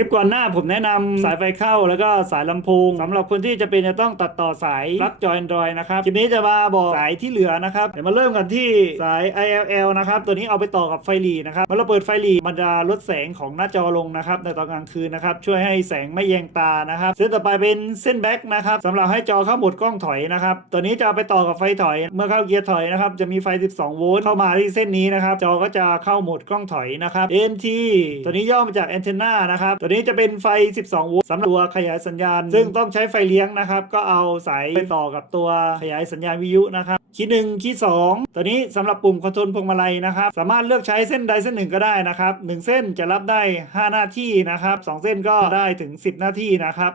คลิปก่อนหน้าผมแนะนำสายไฟเข้าแล้วก็สายลำโพงสำหรับคนที่จะเป็นจะต้องตัดต่อสายปลั๊กจอย Android นะครับคลิปนี้จะมาบอกสายที่เหลือนะครับเดี๋ยวมาเริ่มกันที่สาย ILL นะครับตัวนี้เอาไปต่อกับไฟหรี่นะครับเมื่อเราเปิดไฟหรี่มันจะลดแสงของหน้าจอลงนะครับในตอนกลางคืนนะครับช่วยให้แสงไม่แยงตานะครับเส้นต่อไปเป็นเส้นแบ็กนะครับสำหรับให้จอเข้าโหมดกล้องถอยนะครับตัวนี้จะเอาไปต่อกับไฟถอยเมื่อเข้าเกียร์ถอยนะครับจะมีไฟ12โวลต์เข้ามาที่เส้นนี้นะครับจอก็จะเข้าโหมดกล้องถอยนะครับ ANT ตัวนี้ย่อมาจาก Antenna นะครับตัวนี้จะเป็นไฟ12โวลต์สำหรับตัวขยายสัญญาณซึ่งต้องใช้ไฟเลี้ยงนะครับก็เอาสายไปต่อกับตัวขยายสัญญาณวิทยุนะครับคีย์1คีย์2ตัวนี้สำหรับปุ่มคอนโทรลพวงมาลัยนะครับสามารถเลือกใช้เส้นใดเส้นหนึ่งก็ได้นะครับ1เส้นจะรับได้5หน้าที่นะครับ2เส้นก็ได้ถึง10หน้าที่นะครับ